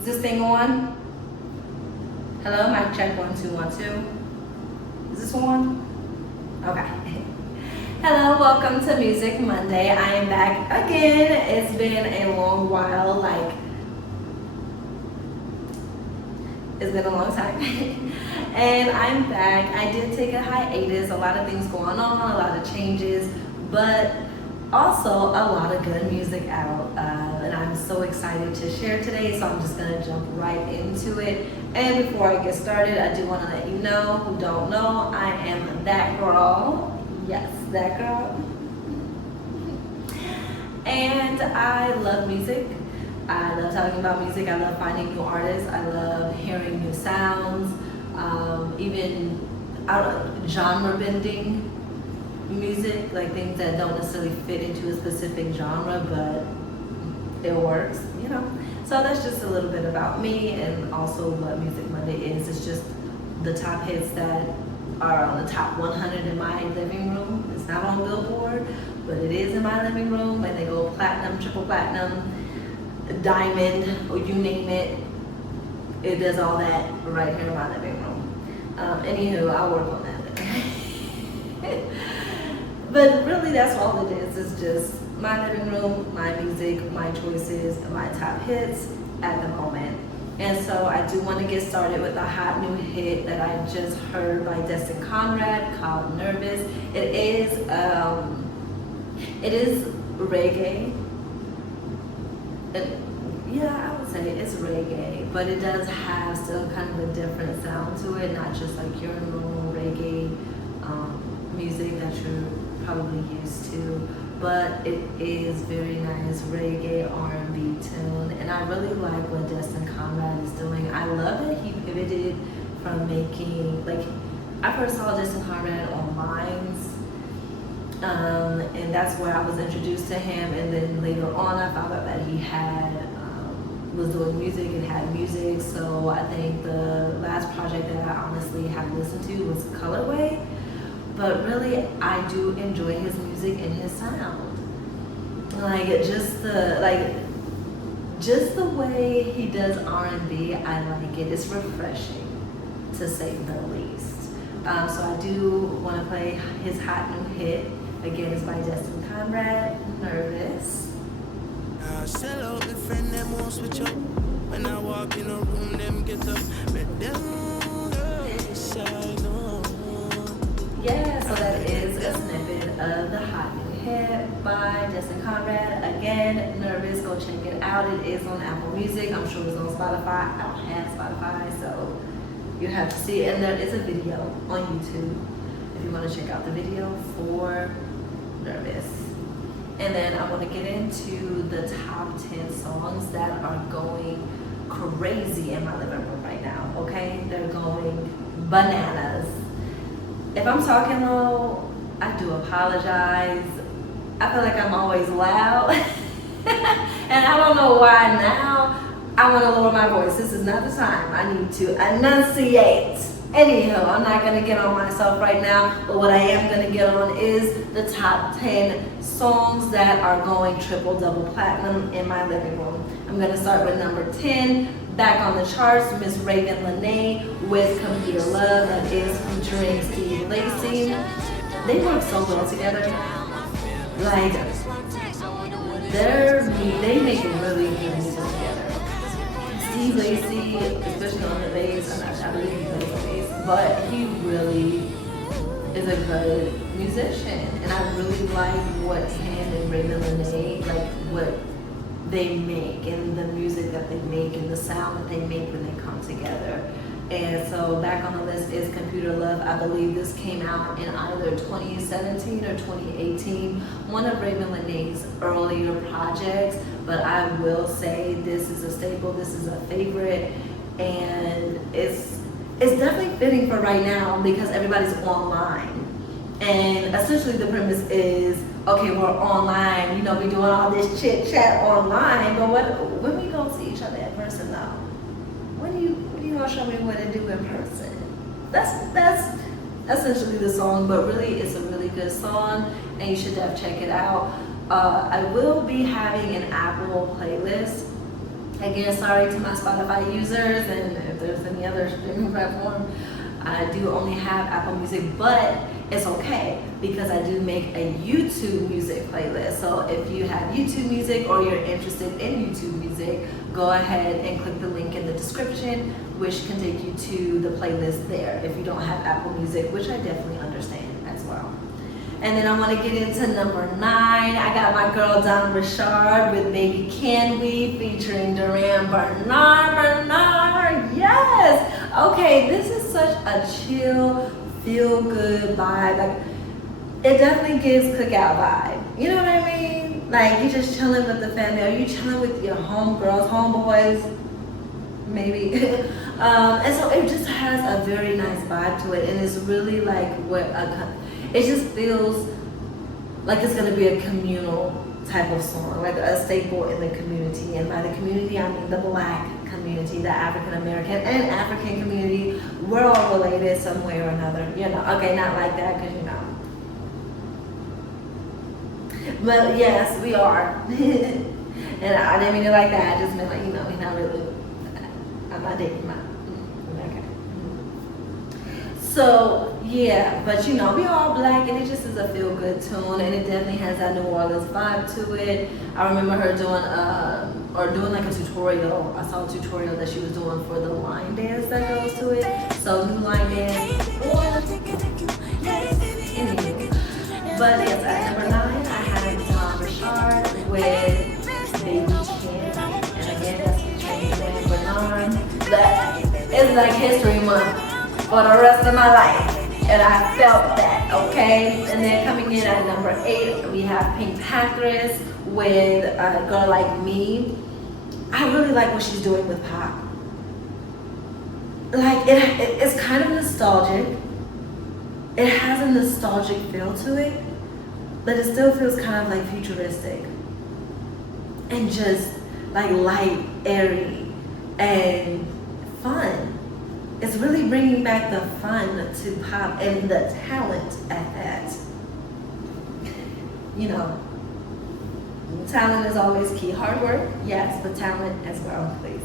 Is this thing on? Hello, mic check 1 2 1 2. Is this on? Okay. Hello, welcome to Music Monday. I am back again. It's been a long while, it's been a long time. And I'm back. I did take a hiatus, a lot of things going on, a lot of changes, but also a lot of good music out. And I'm so excited to share today, so I'm just gonna jump right into it. And before I get started, I do wanna let you know, who don't know, I am that girl. Yes, that girl. And I love music. I love talking about music. I love finding new artists. I love hearing new sounds, even genre bending music, like things that don't necessarily fit into a specific genre, but it works, you know. So that's just a little bit about me, and also what Music Monday is. It's just the top hits that are on the top 100 in my living room. It's not on Billboard, but it is in my living room, and they go platinum, triple platinum, diamond, or you name it. It does all that right here in my living room. Anywho, I'll work on that. But really, that's all it is. It's just my living room, my music, my choices, my top hits at the moment. And so I do want to get started with a hot new hit that I just heard by Destin Conrad called "Nervous." It is reggae. Yeah, I would say it's reggae, but it does have still kind of a different sound to it, not just like your normal reggae music that you're probably used to, but it is very nice reggae R&B tune, and I really like what Destin Conrad is doing. I love that he pivoted from making, like, I first saw Destin Conrad on Vines, and that's where I was introduced to him, and then later on I found out that he was doing music and had music. So I think the last project that I honestly have listened to was Colorway. But really, I do enjoy his music and his sound. Just the way he does R&B, I like it. It's refreshing, to say the least. So I do want to play his hot new hit. Again, it's by Destin Conrad, "Nervous." I sell out the friend them won't switch up. When I walk in a room, them get up. Make them shine on. Yeah, so that is a snippet of the hot new hit by Destin Conrad. Again, "Nervous." Go check it out. It is on Apple Music. I'm sure it's on Spotify. I don't have Spotify, so you have to see it. And there is a video on YouTube if you want to check out the video for "Nervous." And then I want to get into the top 10 songs that are going crazy in my living room right now, okay? They're going bananas. If I'm talking low, I do apologize. I feel like I'm always loud. And I don't know why now I want to lower my voice. This is not the time. I need to enunciate. Anyhow, I'm not going to get on myself right now, but what I am going to get on is the top 10 songs that are going triple, double platinum in my living room. I'm going to start with number 10, back on the charts, Miss Raven Lene with "Computer Love," that is featuring Steve Lacy. They work so well together. Like, they make really good music together. Steve Lacy, especially on the bass, I believe he plays the bass, but he really is a good musician, and I really like what him and Raven Lene, like what they make and the music that they make and the sound that they make when they come together. And so back on the list is "Computer Love." I believe this came out in either 2017 or 2018, one of Raven Lene's earlier projects, but I will say this is a staple, this is a favorite, and it's definitely fitting for right now because everybody's online. And essentially the premise is, okay, we're online, you know, we're doing all this chit chat online, but when we gonna see each other in person though? When you gonna show me what to do in person? That's essentially the song, but really it's a really good song and you should definitely check it out. I will be having an Apple playlist Again, sorry to my Spotify users, and if there's any other streaming platform. I do only have Apple Music, but it's okay because I do make a YouTube music playlist. So if you have YouTube music or you're interested in YouTube music, go ahead and click the link in the description, which can take you to the playlist there if you don't have Apple Music, which I definitely understand as well. And then I want to get into number 9. I got my girl Don Richard with Baby Can We featuring Duran Bernard. Yes! Okay, this is such a chill, feel-good vibe. Like, it definitely gives cookout vibe. You know what I mean? Like, you just chilling with the family. Are you chilling with your homegirls, homeboys? Maybe. And so it just has a very nice vibe to it. And it's really like it just feels like it's going to be a communal type of song, like a staple in the community. And by the community, I mean the Black community, the African American and African community. We're all related some way or another, you know. Okay, not like that, because you know. But yes, we are. And I didn't mean it like that. I just meant like, you know, we're not really. I'm not dating my. Okay. So yeah, but you know, we all Black, and it just is a feel good tune, and it definitely has that New Orleans vibe to it. I remember her doing like a tutorial. I saw a tutorial that she was doing for the line dance that goes to it. So new line dance. But yes, at number 9, I have Don Richard with Baby Can, and again, that's featuring Duran Bernard. That is like History Month for the rest of my life. And I felt that, okay? And then coming in at number 8, we have Pink Panthers with A Girl Like Me. I really like what she's doing with pop. Like, it's kind of nostalgic. It has a nostalgic feel to it, but it still feels kind of like futuristic. And just like light, airy, and fun. It's really bringing back the fun to pop and the talent at that. You know, talent is always key. Hard work, yes, but talent as well, please.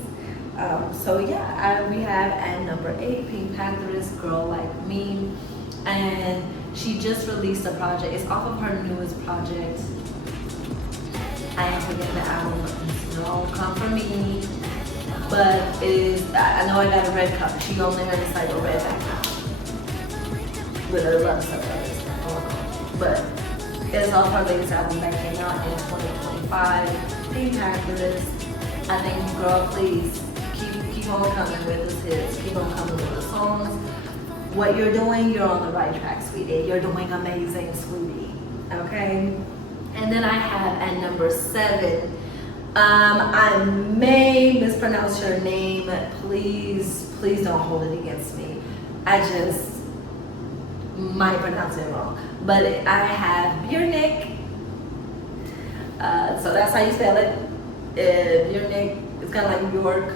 So yeah, we have at number 8, Pink Panthers, Girl Like Me. And she just released a project. It's off of her newest project. I am forgetting the album. Don't come for me. But it is, I know I got a red cover. She on there and it's like a red background with a lot of stuff. But it's off her latest album that came out in 2025. Pink Panthers. I think, girl, please keep on coming with the hits. Keep on coming with the songs. What you're doing, you're on the right track, sweetie. You're doing amazing, sweetie. Okay? And then I have at number 7. I may mispronounce your name. Please don't hold it against me. I just might pronounce it wrong. But I have Björnick. So that's how you spell it. Björnick. It's kind of like York.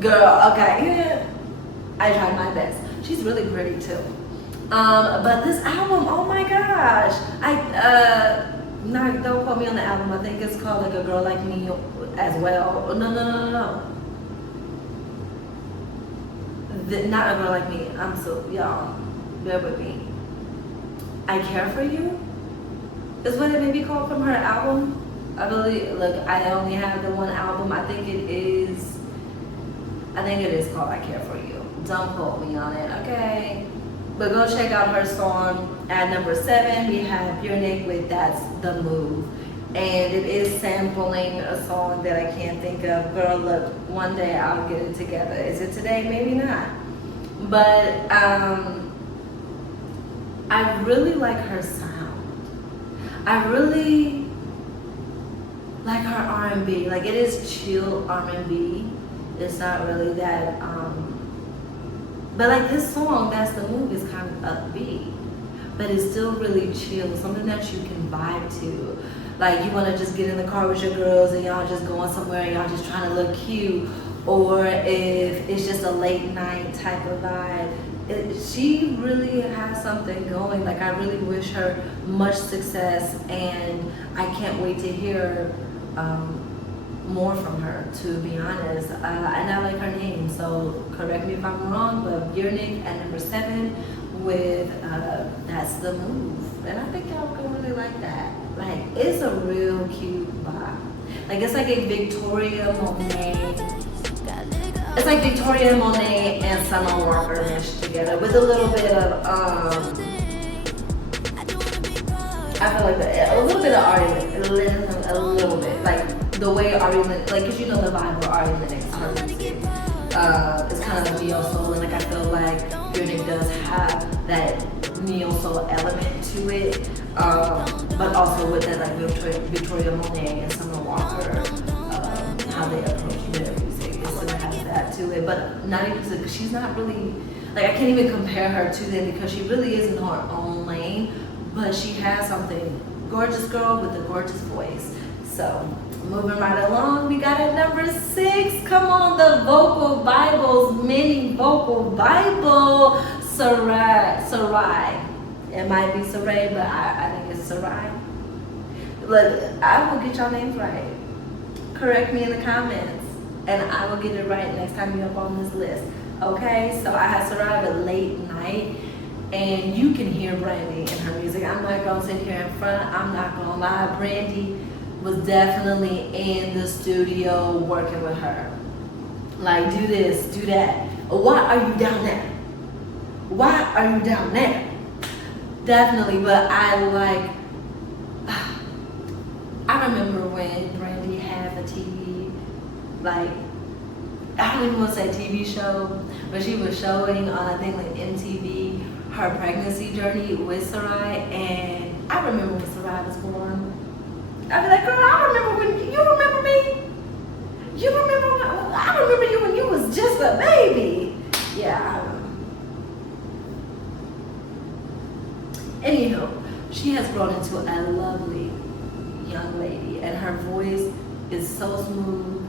Girl, okay. Yeah. I tried my best. She's really pretty too. But this album, oh my gosh. Don't quote me on the album. I think it's called like A Girl Like Me as well. No. Not A Girl Like Me. I'm so, y'all, bear with me. I Care For You is what it may be called from her album. I believe, look, I only have the one album. I think it is called I Care For You. Don't quote me on it, okay? But go check out her song. At number 7, we have Björnick with That's the Move. And it is sampling a song that I can't think of. Girl, look, one day I'll get it together. Is it today? Maybe not. But I really like her sound. I really like her R&B. Like, it is chill R&B. It's not really that, but like this song, That's the Move, is kind of upbeat, but it's still really chill, something that you can vibe to. Like, you want to just get in the car with your girls and y'all just going somewhere and y'all just trying to look cute, or if it's just a late night type of vibe. She really has something going. Like, I really wish her much success, and I can't wait to hear more from her, to be honest. And I like her name, so correct me if I'm wrong, but Björnik at number 7 with That's the Move. And I think y'all could really like that. Like, it's a real cute vibe. Like, it's like a Victoria Monet. It's like Victoria Monet and Summer Walker meshed together with a little bit of I feel like a little bit of Ari Lennox, a little bit, like the way Ari Lennox, like, cause you know the vibe of Ari Lennox, her music. It's kind of neo soul, and like I feel like Björnik does have that neo soul element to it, but also with that like Victoria Monet and Summer Walker, how they approach their music. It still has that to it, but not even because she's not really, like, I can't even compare her to them because she really is in her own lane. But she has something, gorgeous girl with a gorgeous voice. So moving right along, we got at number 6. Come on, the Vocal Bibles mini vocal Bible, Sarai. It might be Sarai, but I think it's Sarai. Look, I will get y'all names right. Correct me in the comments, and I will get it right next time you're up on this list. Okay, so I had Sarai with Late Night. And you can hear Brandy in her music. I'm not gonna sit here in front. I'm not gonna lie. Brandy was definitely in the studio working with her. Like, do this, do that. Why are you down there? Why are you down there? Definitely, but I remember when Brandy had the TV, like, I don't even want to say TV show, but she was showing on, I think, like MTV, her pregnancy journey with Sarai, and I remember when Sarai was born. I'd be like, girl, I remember when, you remember me? You remember when, I remember you when you was just a baby. Yeah, I remember. Anywho, she has grown into a lovely young lady, and her voice is so smooth,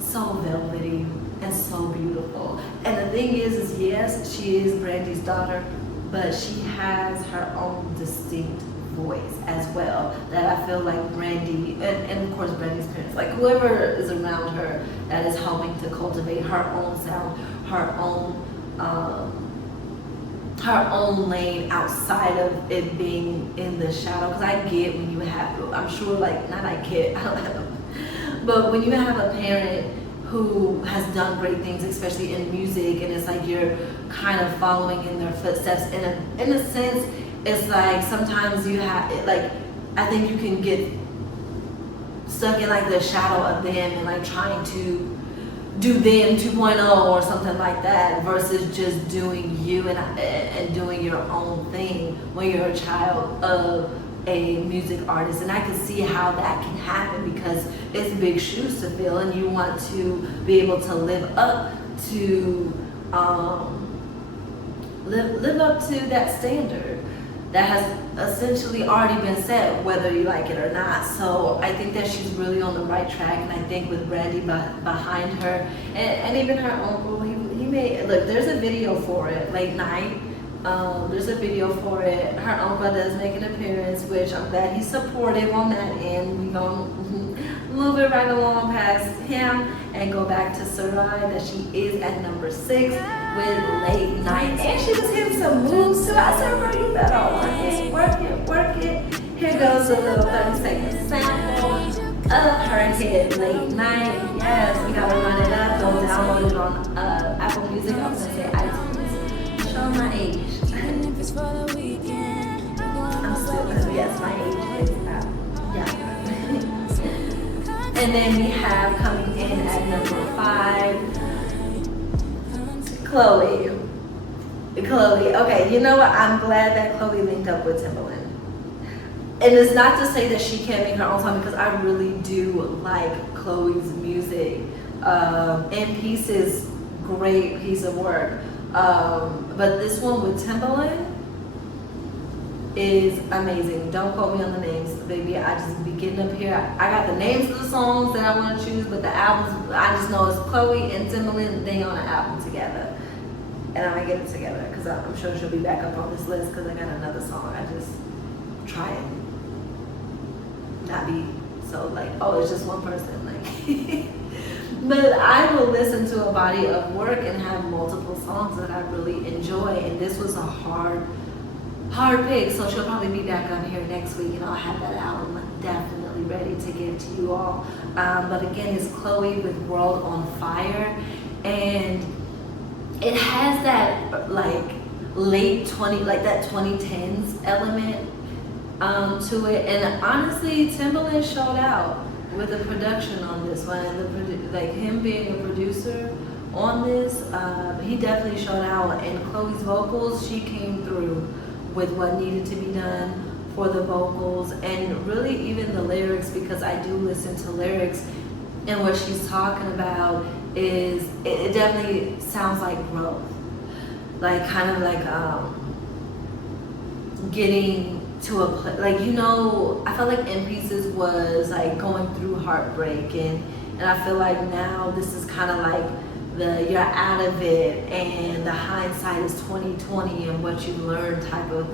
so velvety, and so beautiful. And the thing is yes, she is Brandy's daughter, but she has her own distinct voice as well that I feel like Brandy, and of course Brandy's parents, like whoever is around her that is helping to cultivate her own sound, her own lane outside of it being in the shadow. Because I get when you have, I'm sure, like, not I get, I don't have, but when you have a parent who has done great things, especially in music, and it's like you're kind of following in their footsteps. In a sense, it's like sometimes you have, like, I think you can get stuck in like the shadow of them and like trying to do them 2.0 or something like that, versus just doing you and doing your own thing when you're a child of a music artist. And I can see how that can happen because it's big shoes to fill, and you want to be able to live up to live up to that standard that has essentially already been set, whether you like it or not. So I think that she's really on the right track, and I think with Brandy behind her, and even her uncle, he made, look, there's a video for it, Late Night. There's a video for it. Her uncle does make an appearance, which I'm glad he's supportive on that end. We're going to move it right along past him and go back to Sarai, that she is at number 6 with Late Night. And she was hitting some moves too. I said, girl, you better work it. Here goes a little 30-second sample of her hit Late Night. Yes, we gotta run it up. Go download it on Apple Music. I'm gonna say iTunes. Show my age. I'm still gonna, yes, my age is yeah. And then we have coming in at number 5, Chloe. Okay, you know what? I'm glad that Chloe linked up with Timbaland. And it's not to say that she can't make her own song, because I really do like Chloe's music. And Peace is great piece of work. But this one with Timbaland is amazing. Don't quote me on the names, baby. I just be getting up here. I got the names of the songs that I want to choose, but the albums, I just know it's Chloe and Timbaland. They on an album together, and I'm gonna get it together because I'm sure she'll be back up on this list because I got another song. I just try and not be So like, oh, it's just one person, like. But I will listen to a body of work and have multiple songs that I really enjoy, and this was a hard pick. So she'll probably be back on here next week, and I'll have that album definitely ready to give to you all. But again, it's Chloe with World on Fire, and it has that like late 2010s element to it. And honestly, Timbaland showed out with the production on this one. Like him being a producer on this, he definitely showed out. And Chloe's vocals, she came through with what needed to be done for the vocals, and really even the lyrics, because I do listen to lyrics, and what she's talking about is it definitely sounds like growth, like kind of like getting to a place, like, you know, I felt like In Pieces was like going through heartbreak, and I feel like now this is kind of like the you're out of it and the hindsight is 2020 and what you learned type of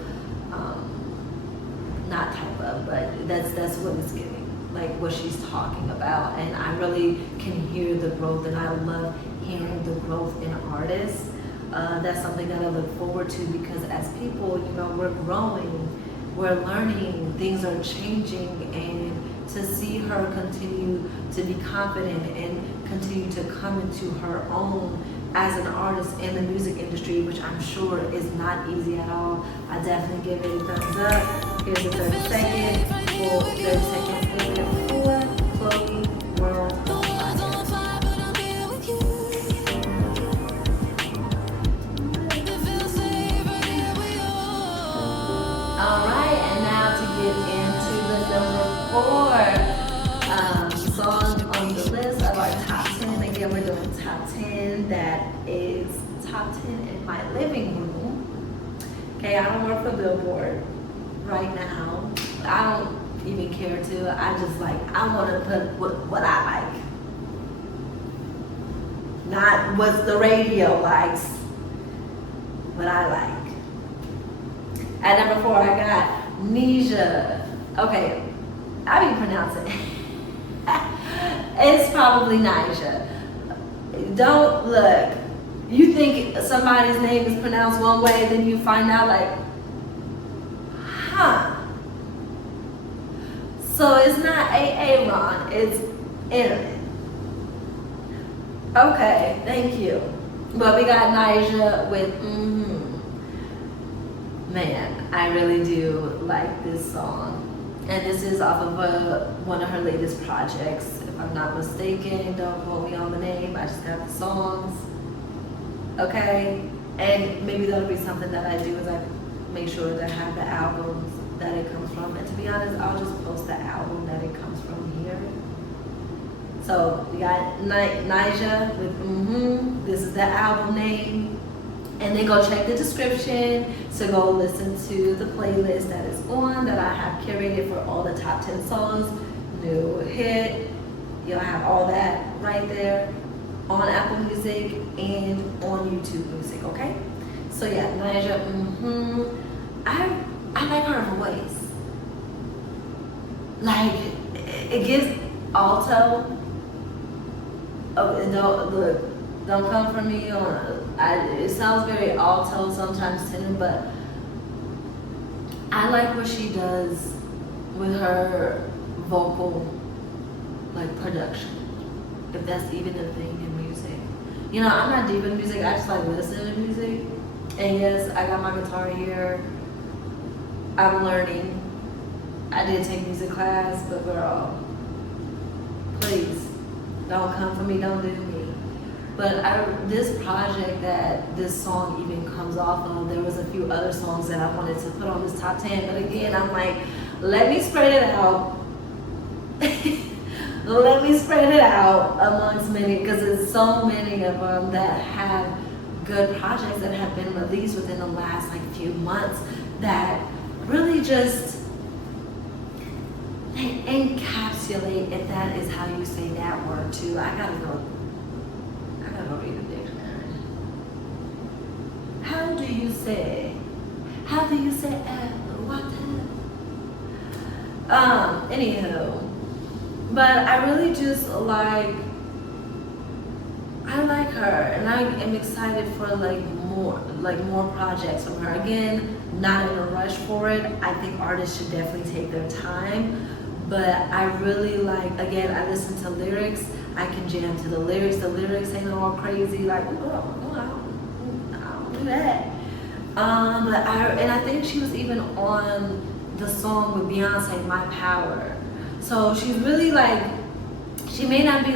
not type of, but that's what it's giving, like what she's talking about. And I really can hear the growth, and I love hearing the growth in artists. That's something that I look forward to, because as people, you know, we're growing, we're learning, things are changing, and to see her continue to be confident and continue to come into her own as an artist in the music industry, which I'm sure is not easy at all. I definitely give it a thumbs up. Here's a 30-second for 30 seconds for Chloe World on Fire. All right, and now to get into the number 4 song on the list of our top 10. Again, we're doing top 10. That is top 10 in my living room. Okay, I don't work for Billboard right now. I don't even care to. I just like, I want to put what I like, not what the radio likes, what I like. At number 4, I got Nisha. Okay, I be pronouncing it. It's probably Nisha. Don't look. You think somebody's name is pronounced one way, then you find out like, huh. So it's not Aaron, it's Aaron. Okay, thank you. But we got Nisha with Man, I really do like this song. And this is off of one of her latest projects, if I'm not mistaken. Don't quote me on the name, I just got the songs. Okay? And maybe that'll be something that I do, is I make sure to have the albums that it comes from. And to be honest, I'll just post the album that it comes from here. So we got Nisha with This is the album name. And then go check the description to go listen to the playlist that is on, that I have curated for all the top 10 songs, new hit. You'll have all that right there on Apple Music and on YouTube Music, okay? So yeah, Nisha, I like her voice. Like, it gives alto. Oh, and don't come for me on. It sounds very alto, sometimes tenor, but I like what she does with her vocal, like, production, if that's even a thing in music. You know, I'm not deep in music, I just like listening to music. And yes, I got my guitar here. I'm learning. I did take music class, but girl, please, don't come for me, don't do me. But this project that this song even comes off of, there was a few other songs that I wanted to put on this top 10. But again, I'm like, let me spread it out. Let me spread it out amongst many, because there's so many of them that have good projects that have been released within the last like few months that really just, they encapsulate, if that is how you say that word too. I gotta go read the dictionary. How do you say what? Anywho, But I really just I like her, and I am excited for more projects from her. Again, not in a rush for it. I think artists should definitely take their time, but I really again, I listen to lyrics. I can jam to the lyrics. The lyrics ain't all crazy like, oh, I don't do that. And I think she was even on the song with Beyonce, My Power. So she's really she may not be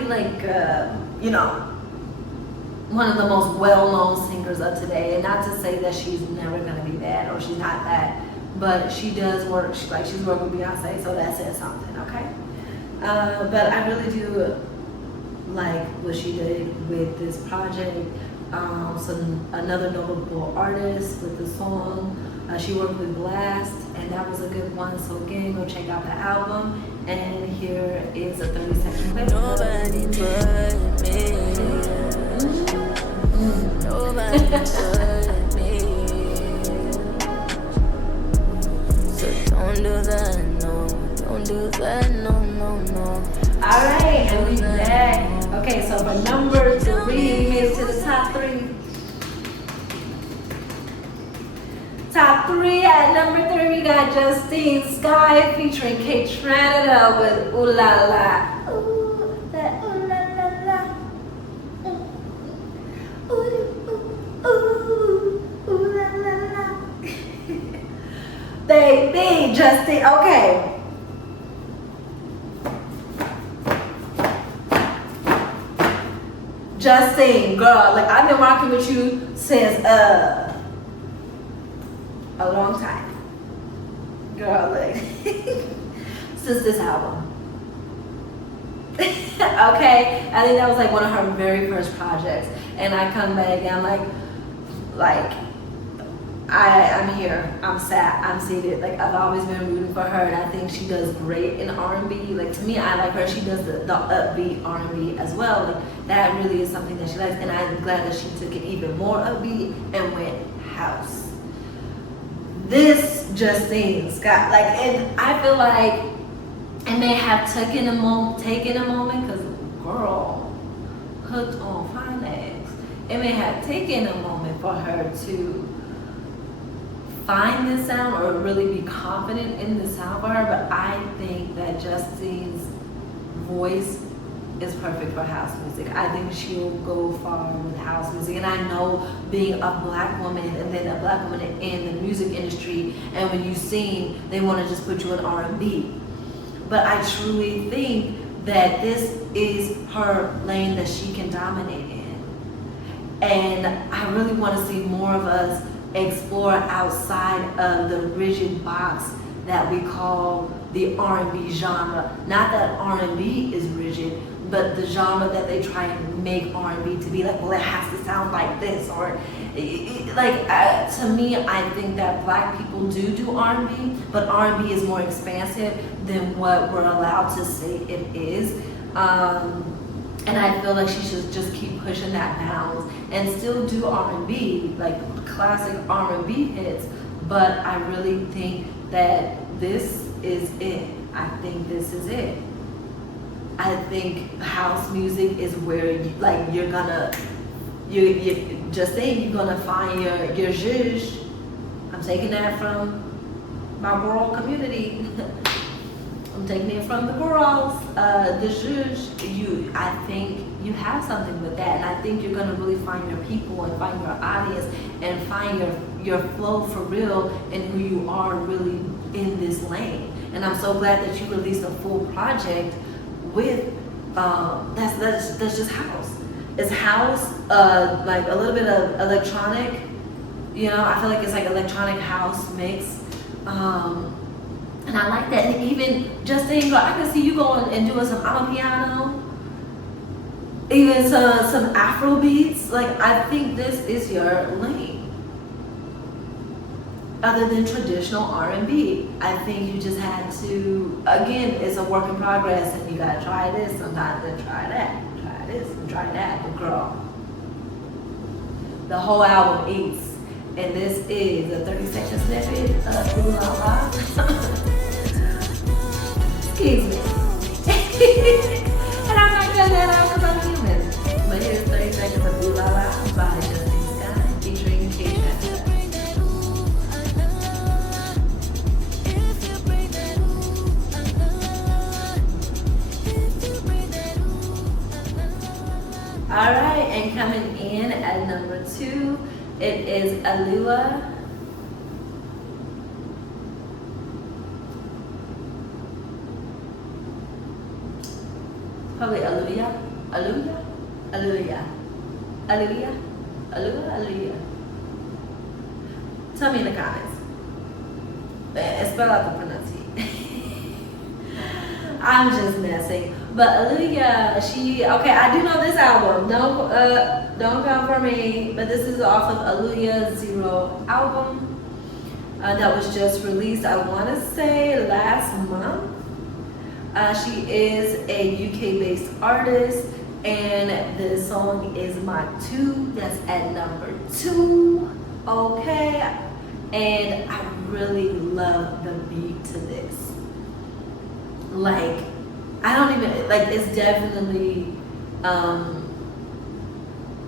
one of the most well-known singers of today, and not to say that she's never gonna be that or she's not that, but she does work. She's worked with Beyonce, so that says something, okay? But I really do like what she did with this project. Another notable artist with the song. She worked with Blast, and that was a good one. So again, go check out the album. And here is a 30-second clip. Nobody but me. Nobody but me. So don't do that, no. Don't do that, no, no, no. All right, and we back. Okay, so for number 3, we made it to the top 3. Top 3 at number 3, we got Justine Skye featuring Kate Tranada with Ooh La La. Ooh, that ooh la la la. Ooh, ooh, ooh, ooh la la la. Baby, Justine, okay. Justine, girl, I've been rocking with you since a long time. Girl, since this album. Okay? I think that was one of her very first projects. And I come back and I'm here. I'm sat. I'm seated. I've always been rooting for her, and I think she does great in R&B. To me, I like her. She does the upbeat R&B as well. That really is something that she likes, and I'm glad that she took it even more upbeat and went house. This Justine Scott, and I feel it may have taken a moment, because girl, hooked on phonics. It may have taken a moment for her to find this sound or really be confident in the sound for her, but I think that Justine's voice is perfect for house music. I think she'll go far with house music, and I know being a black woman and then a black woman in the music industry, and when you sing, they want to just put you in R&B. But I truly think that this is her lane that she can dominate in. And I really want to see more of us explore outside of the rigid box that we call the R&B genre. Not that R&B is rigid, but the genre that they try and make R&B to be well, it has to sound like this, or to me, I think that black people do R&B, but R&B is more expansive than what we're allowed to say it is. And I feel she should just keep pushing that bounds and still do R&B, classic R&B hits, but I really think that this is it. I think this is it. I think house music is where you're gonna find your zhuzh. I'm taking that from my rural community. I'm taking it from the girls. The zhuzh, I think you have something with that, and I think you're gonna really find your people and find your audience and find your flow for real and who you are really in this lane. And I'm so glad that you released a full project with that's just house. It's house, a little bit of electronic. I feel it's electronic house mix. And I like that. And even Justine, I can see you going and doing some amapiano, even some Afro beats. I think this is your lane. Other than traditional R&B, I think you just had to. Again, it's a work in progress, and you gotta try this sometimes, and try that, try this, and try that. But girl, the whole album eats, and this is a 30-second snippet of Ooh La La. Excuse me. And I'm not cutting that out because I'm human. But here's 30 seconds of Ooh La La by Justin Scott featuring K-Pop. Alright, and coming in at number 2, it is Alua. Probably Alua. Tell me in the comments. And spell out the pronunciation. I'm just messing. But Alua, okay, I do know this album. Don't come for me. But this is off of Alua's Zero album that was just released, I want to say last month. She is a UK-based artist, and the song is My 2. That's at number 2. Okay, and I really love the beat to this. Like, I don't even, like, it's definitely,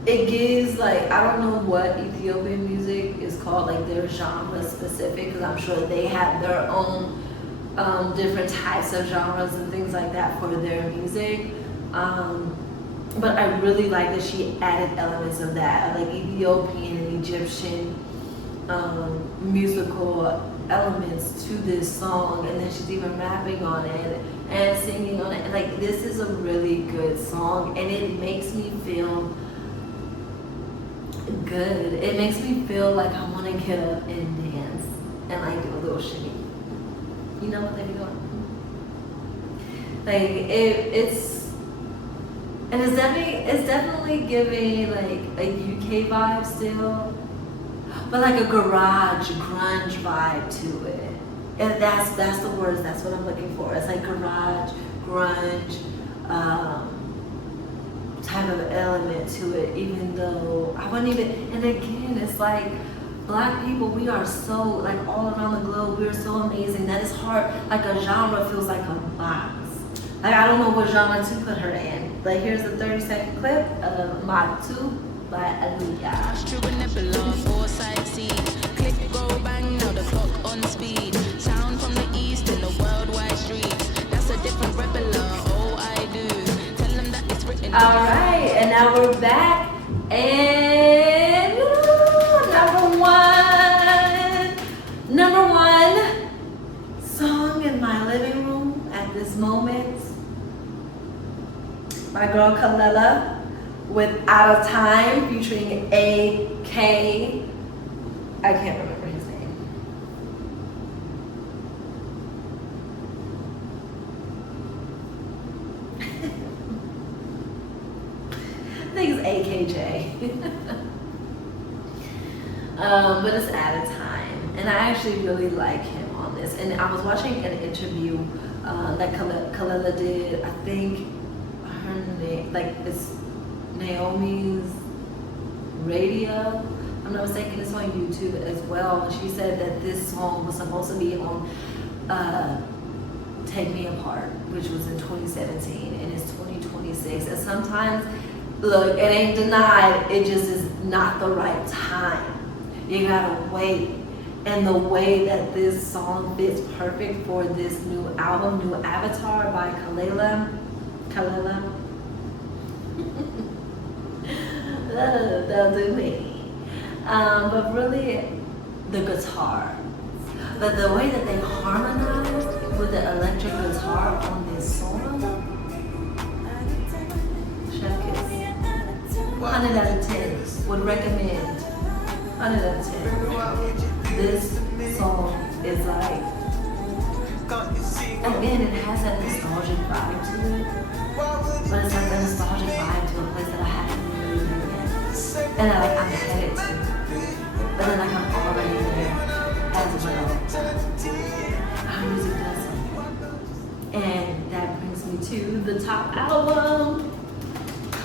it gives, like, I don't know what Ethiopian music is called, like their genre specific, because I'm sure they have their own different types of genres and things like that for their music. But I really like that she added elements of that, like Ethiopian and Egyptian musical elements to this song, and then she's even rapping on it and singing on it. Like, this is a really good song, and it makes me feel good. It makes me feel like I want to get up and dance and like do a little shimmy. You know what they be doing? Like, it's definitely giving like a UK vibe still, but like a garage grunge vibe to it. And that's the words. That's what I'm looking for. It's like garage grunge type of element to it. Even though I wouldn't even. And again, it's like Black people. We are so like all around the globe. We are so amazing that it's hard. Like a genre feels like a box. Like, I don't know what genre to put her in. Like, here's the 30-second clip of My 2 by Alua. Alright, and now we're back. And number one song in my living room at this moment. My girl Kalela with Out of Time featuring A.K. I can't remember his name. I think it's AKJ. But it's Out of Time. And I actually really like him on this. And I was watching an interview that Kalela did, I think, her name, like, it's Naomi's Radio. I'm not mistaken, it's on YouTube as well. And she said that this song was supposed to be on Take Me Apart, which was in 2017, and it's 2026. And sometimes, look, it ain't denied, it just is not the right time. You gotta wait. And the way that this song fits perfect for this new album, New Avatar by Kalela. They'll do me. But really, the guitar. But the way that they harmonize with the electric guitar on this song, chef kiss. 100 out of 10. Would recommend. 100 out of 10. This song is like, again, it has that nostalgic vibe to it, but it's like a nostalgic vibe to a place that I haven't really been yet, and I'm headed to, but then like I'm already there as well. How music does something, and that brings me to the top album.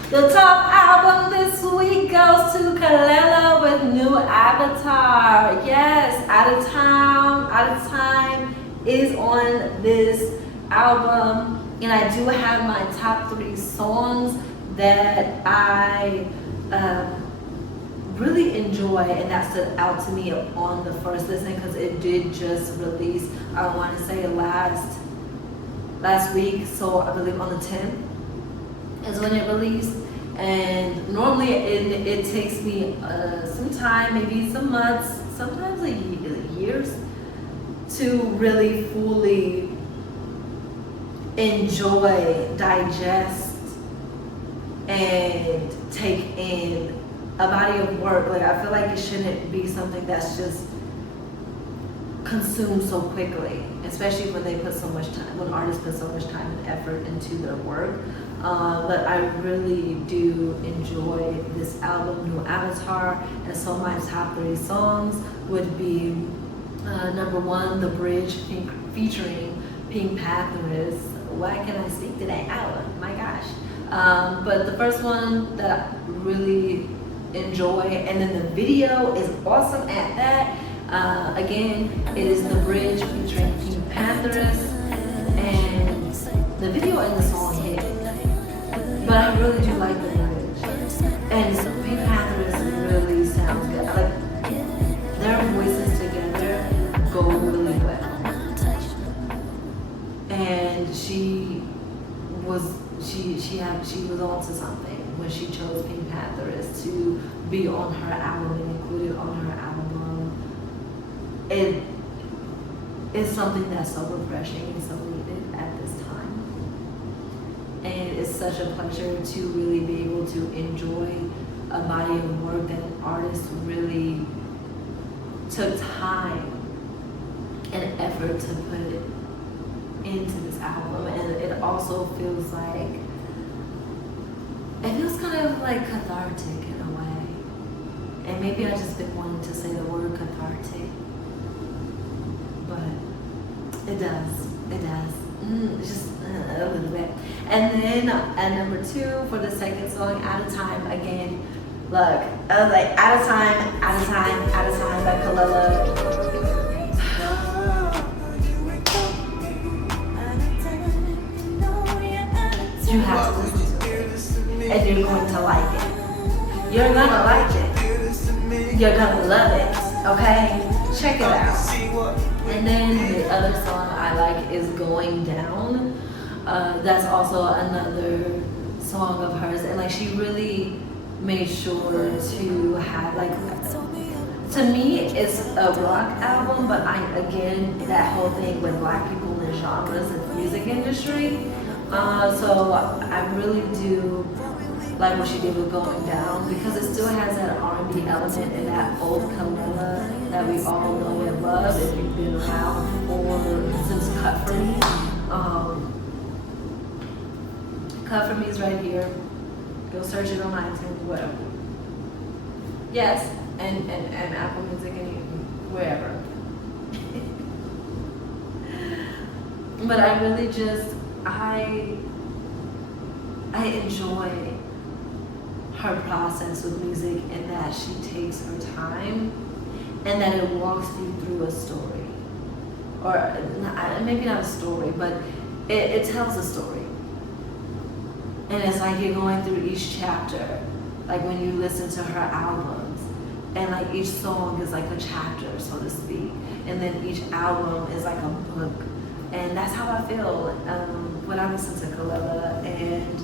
The top album this week goes to Kalela with New Avatar. Yes, Out of Time is on this album. And I do have my top 3 songs that I really enjoy and that stood out to me on the first listen because it did just release, I want to say last week, so I believe on the 10th is when it released. And normally it takes me some time, maybe some months, sometimes years, to really fully enjoy, digest, and take in a body of work. Like, I feel like it shouldn't be something that's just consumed so quickly, especially when they put so much time, when artists put so much time and effort into their work. But I really do enjoy this album, New Avatar, and so my top 3 songs would be number 1, The Bridge featuring Pink Panthers. Why can I speak today? Oh my gosh. But the first one that I really enjoy, and then the video is awesome at that. Again, it is The Bridge featuring Pink Panthers, and the video and the song hit. But I really do like The Bridge, and Pink Panthers really sounds good. Like, their voices together go really well. And she was onto something when she chose Pink Panthers to be on her album and included on her album. It is something that's so refreshing and so needed at this time. And it's such a pleasure to really be able to enjoy a body of work that an artist really took time and effort to put into this album. And it also feels like, it feels kind of like cathartic in a way. And maybe I just been wanting to say the word cathartic, but it does. Just a little bit. And then at number 2 for the second song, Out of Time, again, look, I was like, Out of Time by Kalila. You have to listen to it, and you're going to like it. You're gonna like it. You're gonna love it. Okay? Check it out. And then the other song I like is Going Down. That's also another song of hers, and like, she really made sure to have, like, to me it's a rock album, but again, that whole thing with Black people and genres in the music industry. So I really do like what she did with Going Down, because it still has that R&B element and that old Kalila that we all know and love if you've been around since Cut For Me. Cut For Me is right here. Go search it on iTunes, whatever. Yes, and Apple Music and wherever. But I really just, I enjoy her process with music, and that she takes her time and that it walks you through a story. Or maybe not a story, but it tells a story. And it's like you're going through each chapter, like when you listen to her albums, and like each song is like a chapter, so to speak, and then each album is like a book. And that's how I feel when I listen to Kalila, and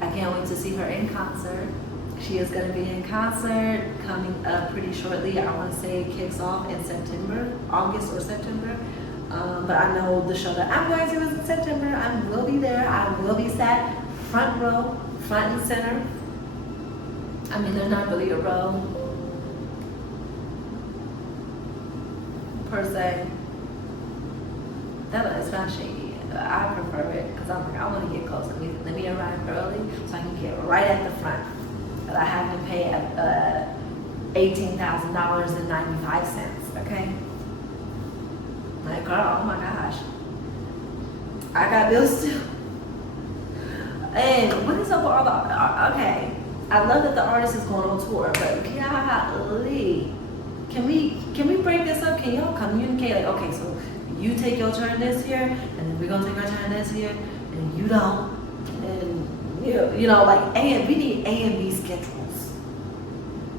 I can't wait to see her in concert. She is going to be in concert coming up pretty shortly. I want to say it kicks off in September, August or September. But I know the show that I'm going to is in September. I will be there. I will be sat front row, front and center. I mean, there's not really a row per se. It's not shady. I prefer it because I'm like, I want to get close. Let me arrive early so I can get right at the front. But I have to pay $18,000.95. Okay. Like, girl, oh my gosh, I got bills too. And what is up with all the? Okay, I love that the artist is going on tour, but golly, can we break this up? Can y'all communicate? Like, okay, so you take your turn this year, and then we're gonna take our turn this year, and you don't, and you know, like we need A and B schedules.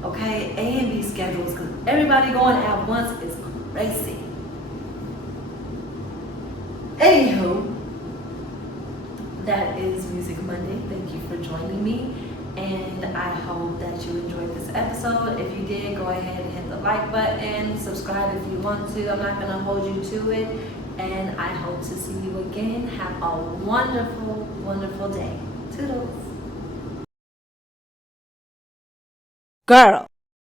Okay, A and B schedules, because everybody going at once is crazy. Anywho, that is Music Monday. Thank you for joining me, and I hope that you enjoyed this episode. If you did, go ahead and hit the like button, subscribe if you want to. I'm not going to hold you to it, and I hope to see you again. Have a wonderful, wonderful day. Toodles. Girl.